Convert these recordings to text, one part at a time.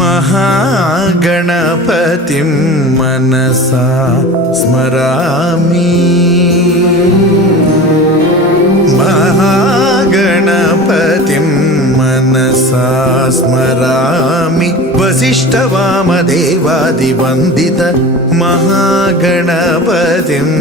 महागणपतिं मनसा स्मरामि महागणपतिं मनसा स्मरामि वसिष्ठवामदेवादिवन्दित महागणपतिम्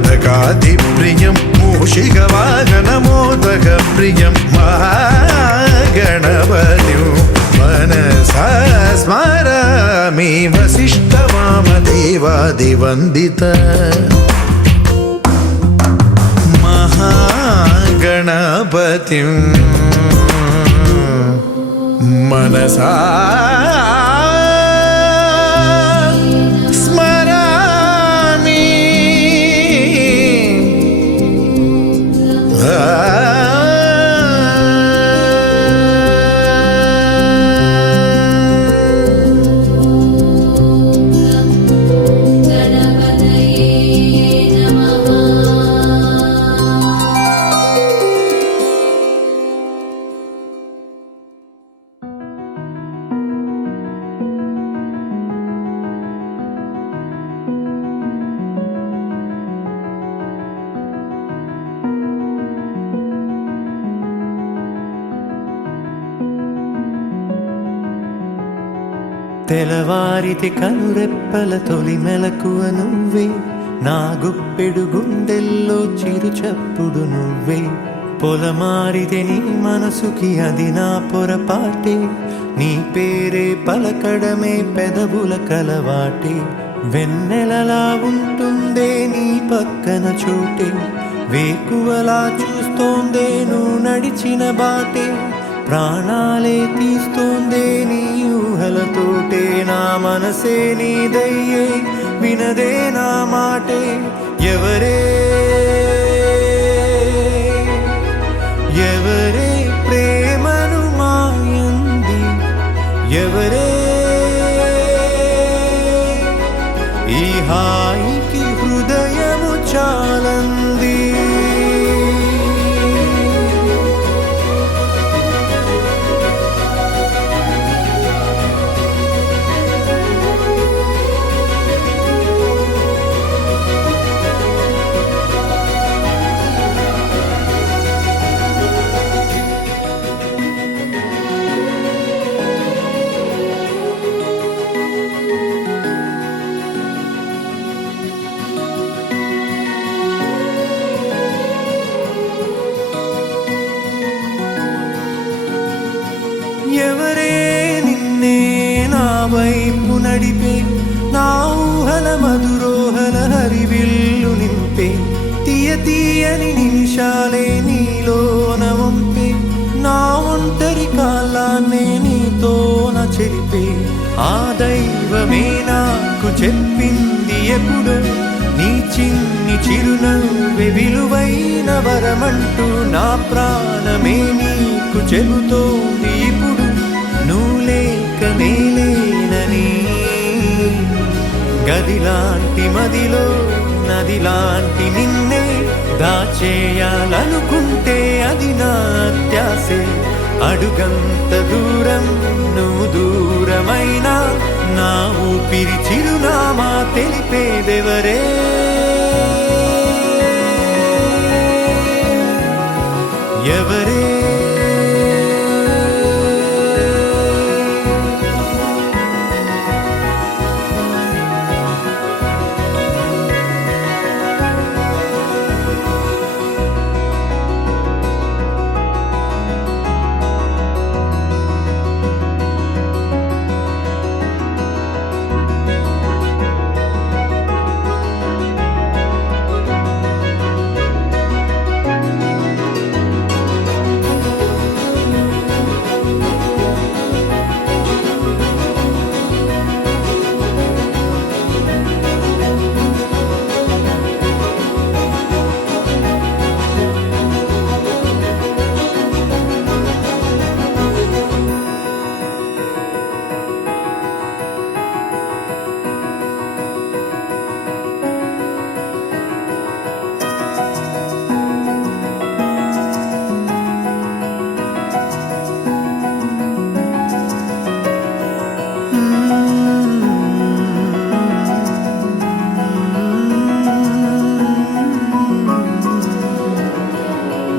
महाकाव्यनाटकादिप्रियं मूषिकवाहनमोदकप्रियं महागणपतिं मनसा स्मरामि वसिष्ठवामदेवादिवन्दित महागणपतिं मनसा తెలవారితి కనురెప్పల తొలి మెలకువ నువ్వే, నా గుప్పెడు గుండెల్లో చిరు చప్పుడు నువ్వే. పొలమారితే నీ మనసుకి అది నా పొరపాటే, నీ పేరే పలకడమే పెదవుల కలవాటే. వెన్నెలలా ఉంటుందే నీ పక్కన చోటే, వేకువలా చూస్తోందే నువ్వు నడిచిన బాటే. ప్రాణాలే తీస్తోందే నీ ఊహలతోటే, నా మనసే నీదయ్యే వినదే నా మాటే. ఎవరే ఎవరే ప్రేమను మాయంది, ఎవరే ఈ హాయికి హృదయము చాలంది. ఎవరే నిన్నే నా వైపు నడిపే, నా ఊహల మధురోహల హరివిల్లు నింపే. తీయ తీయని నిమిషాలే నీలోన వంపే నా ఒంటరి కాలాన్నే నీతోన చెరిపే ఆ దైవమే నాకు చెప్పింది ఎప్పుడు నీ చిన్ని చిరునవ్వే విలువైన వరమంటూ నా ప్రాణమే నీకు చెబుతోంది ఇప్పుడు నువ్వు లేక నేలేనని గదిలాంటి మదిలో నదిలాంటి నిన్నే దాచేయాలనుకుంటే అది నా అత్యాసే అడుగంత దూరం నువ్వు దూరమైనా నా ఊపిరి చిరునామా తెలిపేదెవరే ఎవరే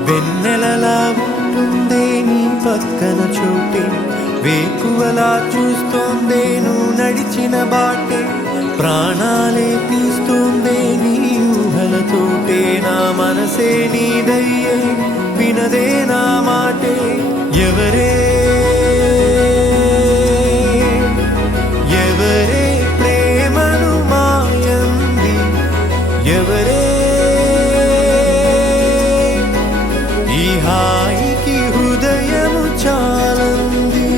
వెన్నెలలా ఉంటుందే నీ పక్కన చోటే వేకువలా చూస్తోందే నువ్వు నడిచిన బాటే ప్రాణాలే తీస్తోందే నీ ఊహలతోటే నా మనసే నీదయ్యే వినదే నా మాటే ఎవరే ఎవరే ప్రేమను మాయంది ఎవరే ఈ హాయికి హృదయము చాలంది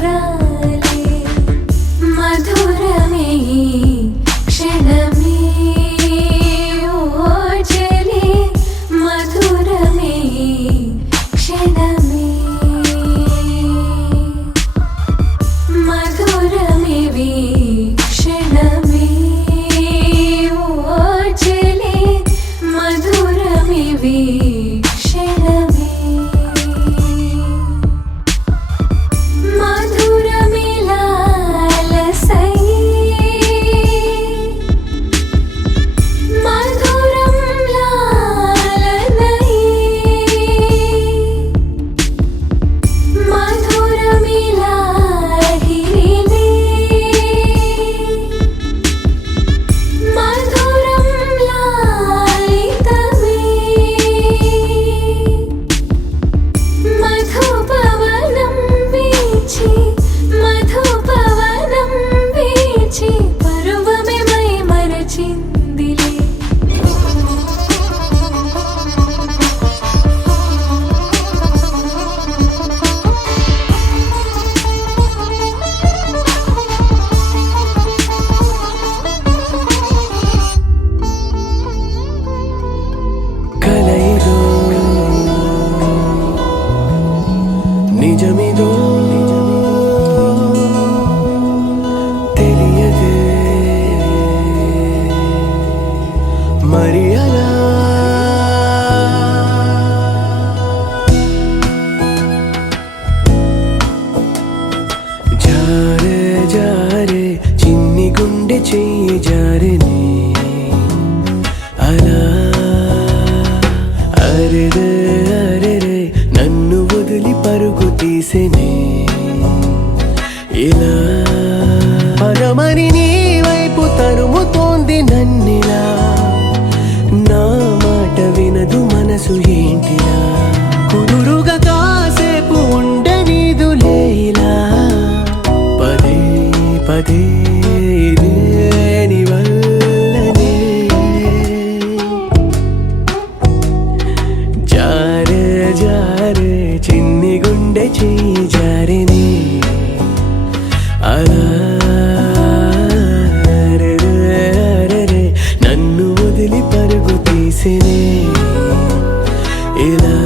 స్వరాలే మధురమే క్షణమే ఓ చెలి మధురమే క్షణమే మధురమే క్షణమే ఓ చెలి మధురమే క్షణమే నిజమిదో తెలియదే మరి అలా జారే జారే చిన్ని గుండె చెయ్యి జారిని అలా అరెరే అరెరే నన్ను వదిలి పరుగు తీసెనే ఇలా పరమని నీ వైపు తరుముతోంది నన్నిలా నా మాట వినదు మనసు ఏంటిలా కుదురుగా కాసేపు ఉండనీదు లేలా పదే పదే చిన్ని గుండె చెయ్యి జారిని అలా అరెరే నన్ను వదిలి పరుగు తీసినే ఇలా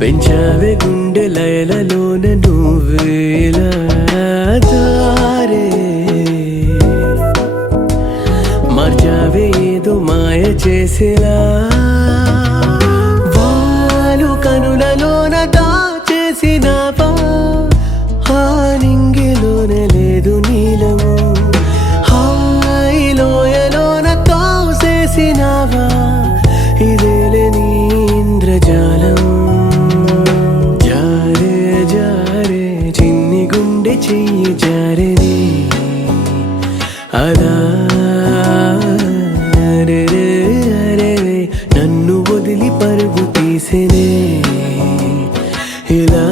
పెంచావే గుండె లయలలోన నువ్వేలా దారే మార్చావే ఏదో మాయ చేసేలా వాలు కనులలోన దాచేసినావా ఆ నింగిలోన లేదు నీలము హాయిలోయలోన తోసేసినావా ఇదేలే నీ ఇంద్రజాలం చెయ్యి జారిని అలా అరెరే అరెరే నన్ను వదిలి పరుగు తీసెనే ఇలా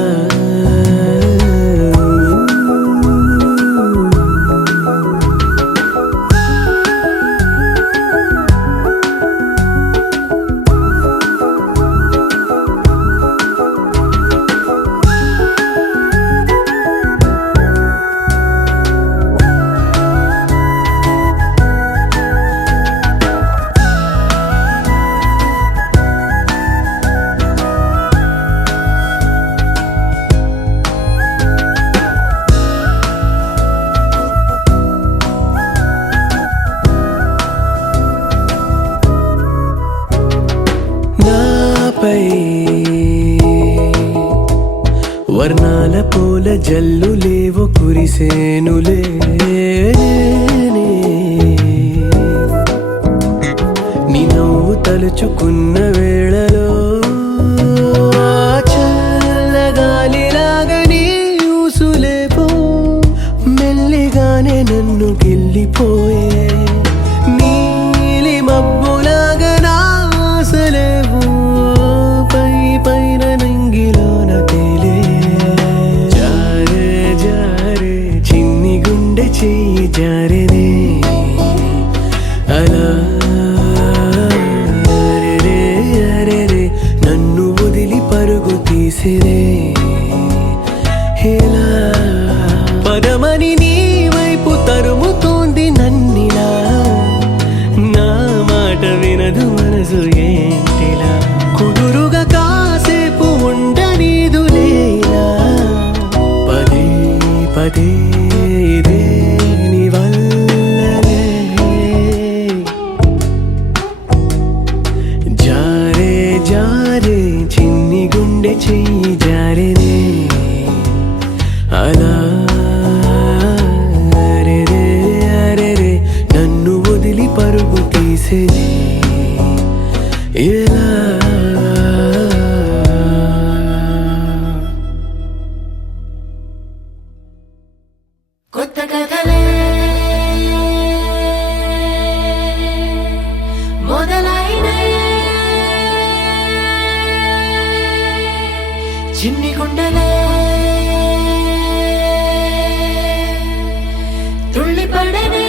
వర్ణాల పూల జల్లు లేవు కురిసేనులే నీ నవ్వు తలుచుకున్న వేళలో మనసు ఏంటిలా కుదురుగా కాసేపు ఉండనీదు లేలా పదే పదే ఇదే నీ వల్లనే జారే జారే చిన్ని గుండె చెయ్యి జారేనే అలా అరెరే అరెరే నన్ను వదిలి పరుగు తీసేది ఎలా కొత్త కథలే మొదలైనయే చిన్ని గుండెలే తుళ్ళిపడనే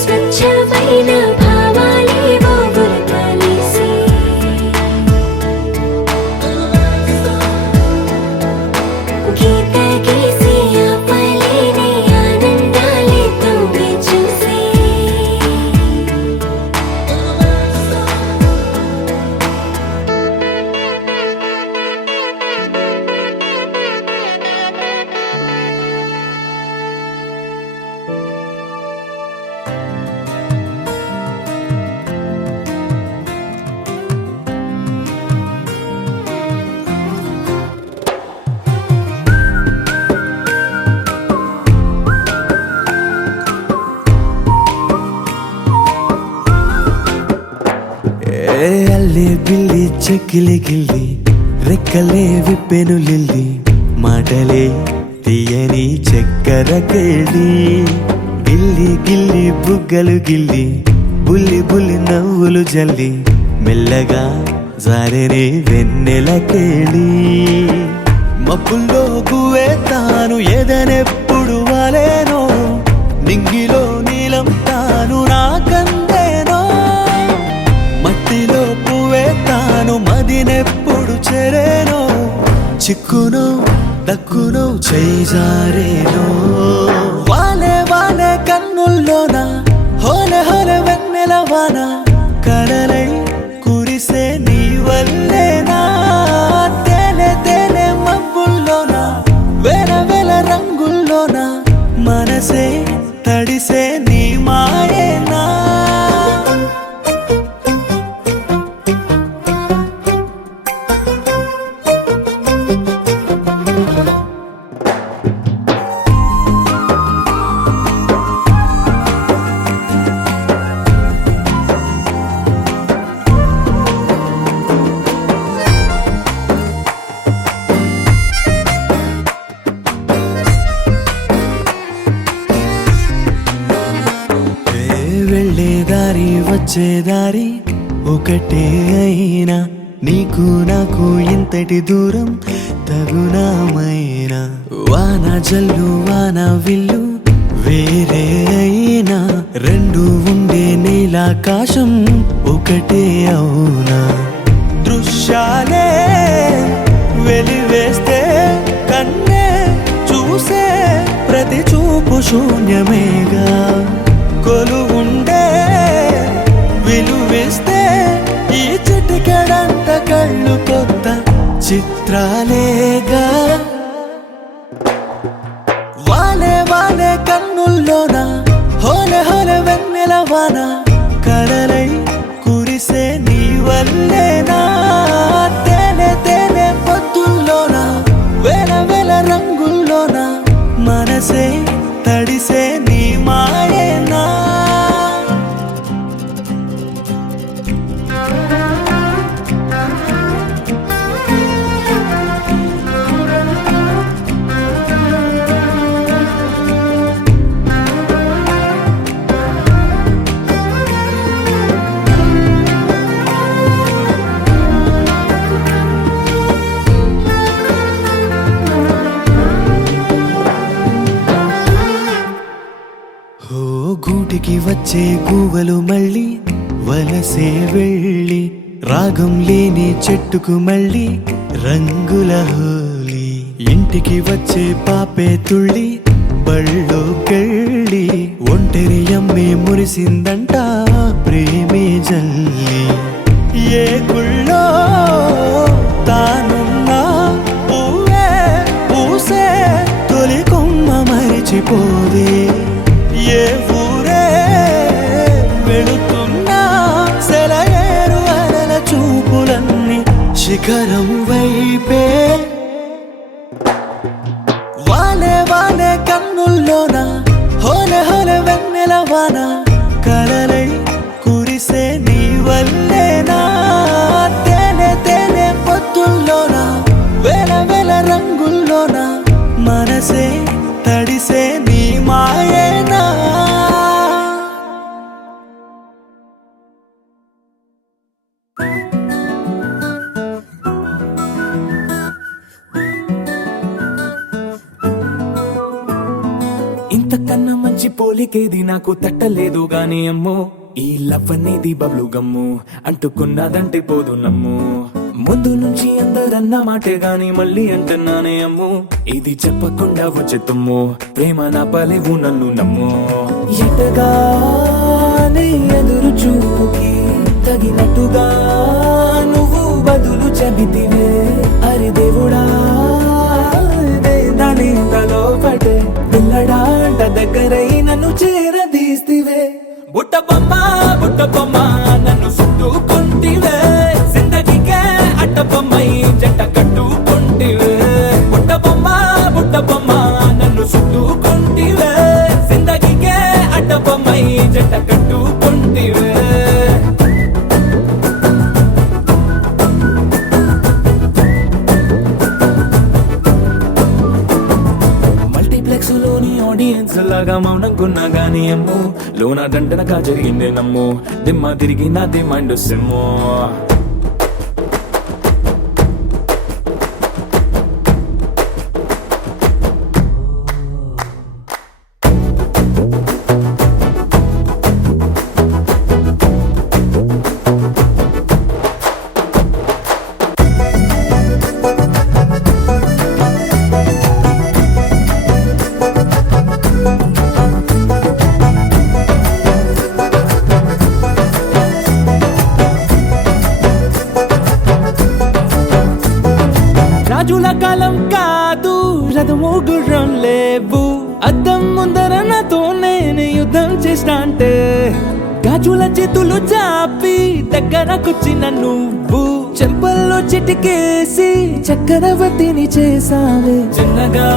స్వచ్ఛమైన భావాలేవో గురకలేసి గీత గీసి ఆపలేని ఆనందాలే తొంగి చూసి అల్లి బిల్లి చెక్కిలి గిల్లి రెక్కలే విప్పెను లిల్లి మాటలే తీయని చక్కెర కేళి గిల్లి గిల్లి బుగ్గలు గిల్లి బుల్లి బుల్లి నవ్వులు జల్లి మెల్లగా జారెనే వెన్నెల కేళి మబ్బుల్లో గువే తాను ఎదనెప్పుడు వాలేనో నింగిలో నీలం తాను నాకందేనో మట్టిలో పువ్వే తాను మదినెప్పుడు చెరేనో చిక్కునో దక్కునో చేజారేనో వాలే వాలే కన్నుల్లోన హోలే హోలే వెన్నెల వాన కడలై కురిసే నీ వల్లేనా తేనె తేనె మబ్బుల్లోన వేల వేల రంగుల్లోన మనసే తడిసే నీ మాయేనా వెళ్ళేదారి వచ్చేదారి ఒకటే అయినా నీకు నాకు ఇంతటి దూరం తగునామైనా వాన జల్లు వాన విల్లు వేరే అయినా రెండు ఉండే నీలాకాశం ఒకటే అవునా దృశ్యాలే వెలివేస్తే కన్నే చూసే ప్రతి చూపు శూన్యమేగా కొలువుండే విలువిస్తే ఈ చిటికెడంత కళ్ళు కొత్త చిత్రాలేగా వాలే వాలే కన్నుల్లోన హోలే హోలే వెన్నెల వాన కడలై కురిసే నీ వల్లేనా తేనె తేనె పొద్దు ఇంటికి వచ్చే గువ్వలు మళ్ళీ వలసే వెళ్ళి రాగం లేని చెట్టుకు మళ్ళీ రంగుల హోలీ ఇంటికి వచ్చే పాపే తుళ్ళి బళ్ళోకెళ్ళి ఒంటరి అమ్మే మురిసిందంట ప్రేమే జల్లి ఏ గుళ్ళో తానున్నా పువ్వే పూసే తొలి కొమ్మ మరిచిపోవే ఏ ఊరే వెళుతున్నా సెలయేరు అలల చూపులన్నీ శిఖరం వైపే వానే వానే కన్నుల్లోన హోలే హోలే వెన్నెల వాన కలలై కురిసే నీ వల్లేనా తేనె తేనె పొత్తుల్లోన వేల వేల రంగుల్లోన మనసే తడిసే నీ మాయేనా ఇంతకన్నా మంచి పోలికేది నాకు తట్టలేదు గాని అమ్మో ఈ లవ్ అనేది బబ్లు గమ్ము అంటుకున్నదంటే పోదు నమ్ము ముందు నుంచి అందరన్న మాటే గాని మళ్ళీ అంటున్నానే అమ్ము ఇది చెప్పకుండా వచ్చే తుమ్ము ప్రేమ నా పలేవు నన్ను నమ్ము ఎటగానే ఎదురు చూకి తగినట్టుగా నువ్వు బదులు చెబితివే అరే దేవుడా దాని తలో పడే పిల్లడాంట దగ్గరై నన్ను చేరదీస్తివే బుట్ట బొమ్మ నన్ను చుట్టుకుంటివే జిందగీకే అట్ట బొమ్మై జంట కట్టుకుంటివే బుట్ట బొమ్మ నన్ను చుట్టుకుంటివే జిందగీకే అట్ట బొమ్మై జంట కట్టుకుంటివే లోని ఆడియన్స్ లాగా మౌనంకున్నా గానీ అమ్ము లోన దండనగా జరిగిందే నమ్ము దిమ్మ తిరిగి నాదే మైండ్ సిమ్ము రాజుల కాలం కాదు రథము గుర్రం లేవు అద్దం ముందర నాతో నేను యుద్ధం చేస్తా అంటే గాజుల చేతులు చాపి దగ్గరకొచ్చిన నువ్వు చెంపల్లో చిటికేసి చక్రవర్తిని చేసావే చిన్నగా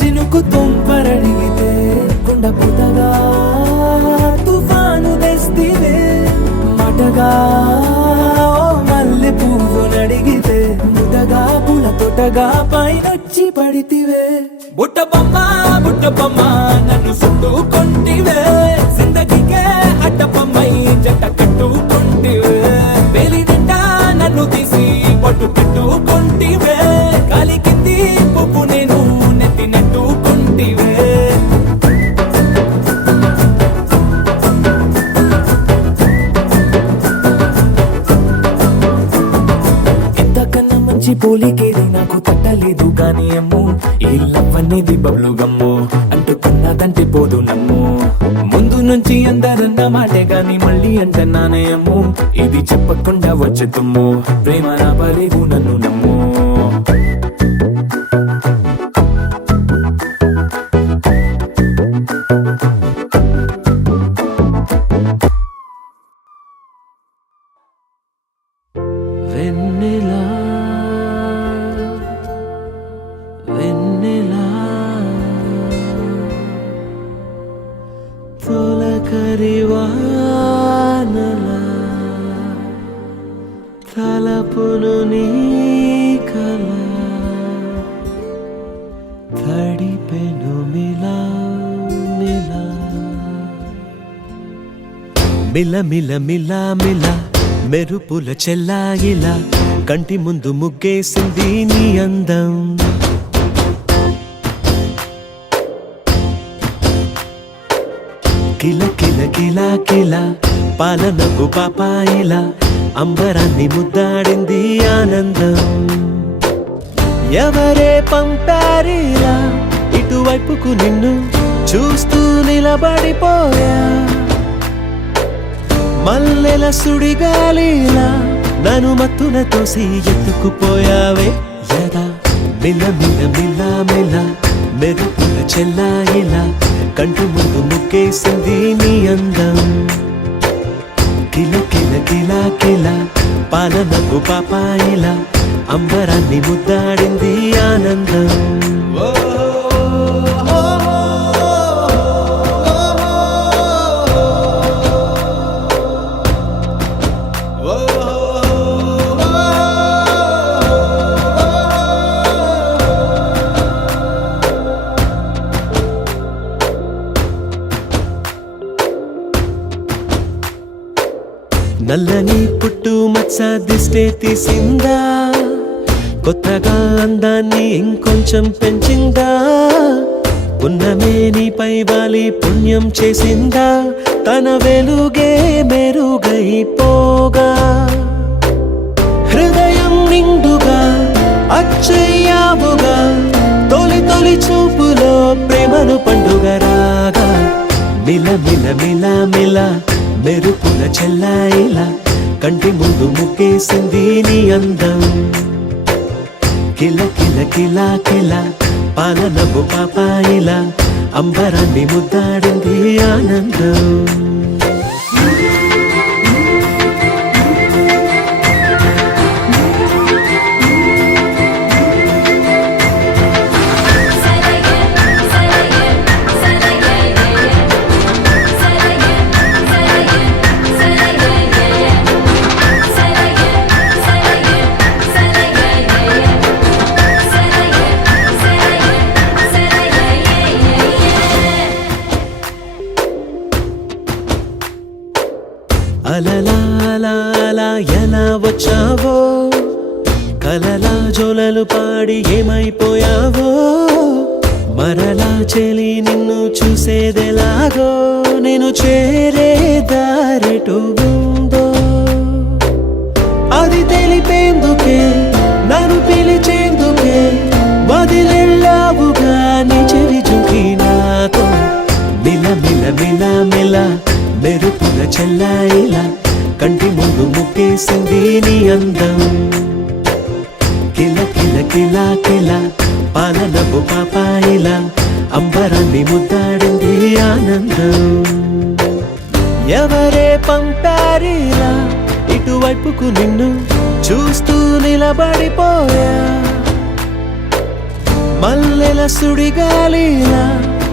చినుకు తుంపరడిగితే కుండ పుటగా తుఫాను తెస్తివే మాటగా మల్లె పువ్వు నడిగితే ముదగా పూల తోటగా పైనొచ్చి పడితివే బుట్ట బొమ్మ నన్ను చుట్టుకుంటివే జిందగీకే అట్ట బొమ్మై జంట కట్టుకుంటివే వేలి నిండా నన్ను తీసి పట్టు పెట్టుకుంటివే గాలి కింది పువ్వు నేను నెత్తినట్టుకుంటివే పోలికేది నాకు తట్టలేదు గాని అమ్ము ఈ లవ్ అనేది బబ్లు గమ్ము అంటుకున్నదంటే పోదు నమ్ము ముందు నుంచి అందరన్న మాటే గాని మళ్ళీ అంటున్నానే అమ్ము ఇది చెప్పకుండా వచ్చే తుమ్ము ప్రేమ నా పలేవు నన్ను నమ్ము వెన్నెలా వెన్నెలా తొలకరి వానలా తలపును నీ కల తడిపెను మిలా మిలా మిల మిల మిల మిల మెరుపుల చెల్లాయిలా కంటి ముందు ముగ్గేసింది నీ అందం కిల కిల కిల కిల పాలనకు పాపాయిలా అంబరాన్ని ముద్దాడింది ఆనందం. ఎవరే పంపారిలా ఇటువైపుకు నిన్ను చూస్తూ నిలబడిపోయా. మల్లెల సుడిగాలిలా నన్ను మత్తున తోసి ఎత్తుకుపోయావే. యదా మిల మిల మిల మిల మెరుపుల చెల్లాయిలా కంటి ముందు ముక్కేసింది నీ అందం. కిల కిల కిల కిల పాలనకు పాపాయిలా అంబరాన్ని ముద్దాడింది ఆనందం. నల్లని పుట్టు మచ్చ దిష్టే తీసిందా, కొత్తగా అందాన్ని ఇంకొంచెం పెంచిందా. ఉన్నమే నీపై వాలి పుణ్యం చేసిందా, తన వెలుగే మెరుగైపోగా. హృదయం నిండుగా అచ్చయ్యావుగా, తొలి తొలి చూపులో ప్రేమను పండుగ రాగా. మిల మిల మిల మిల మెరుపుల చెల్లాయిలా కంటి ముందు ముక్కేసింది నీ అందం. కిల కిల కిల కిల పాలనకు పాపాయిలా అంబరాన్ని ముద్దాడింది ఆనందం. అలలా అలా అలా ఎలా వచ్చావో, కలలా జోలలు పాడి ఏమైపోయావో. మరలా చెలి నిన్ను చూసేదెలాగో, నేను చేరే దారెటు ఉందో అది తెలిపేందుకే నన్ను పిలిచేందుకే వదిలెళ్ళావుగా నీ చెవి జుంకి నాతో. మిల మిల మిల మిల మెరుపుల చెల్లాయిలా కంటి ముందు ముక్కేసింది నీ అందం. కిల కిల కిల కిల పాలనకు పాపాయిలా అంబరాన్ని ముద్దాడింది ఆనందం. ఎవరే పంపారిలా ఇటువైపుకు నిన్ను చూస్తూ నిలబడిపోయా. మల్లెల సుడిగాలిలా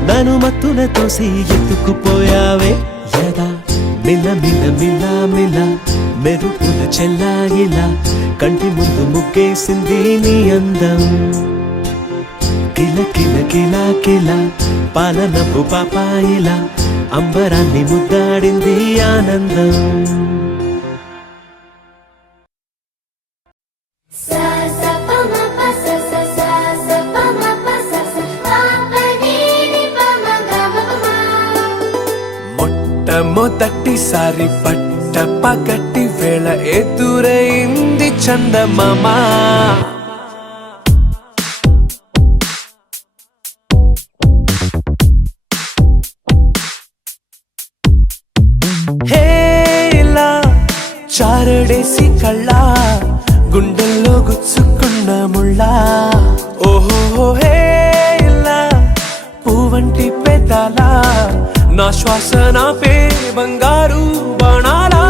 నన్ను మత్తున తోసి ఎత్తుకుపోయావే. యదా మిల మిల మిల మిల మెరుపుల చెల్లాయిలా కంటి ముందు ముక్కేసింది నీ అందం. కిల కిల కిల కిల పాలనకు పాపాయిలా అంబరాన్ని ముద్దాడింది ఆనందం. మొదటిసారి పట్ట పగటి వేళ ఎదురైంది చందమామ. హేలా చారడేసి కళ్ళ గుండెల్లో గుచ్చుకున్న ముళ్ళ. ఓహో హేలా పూవంటి పెదాల నా శ్వాస నాపే బంగారు బాణాలా.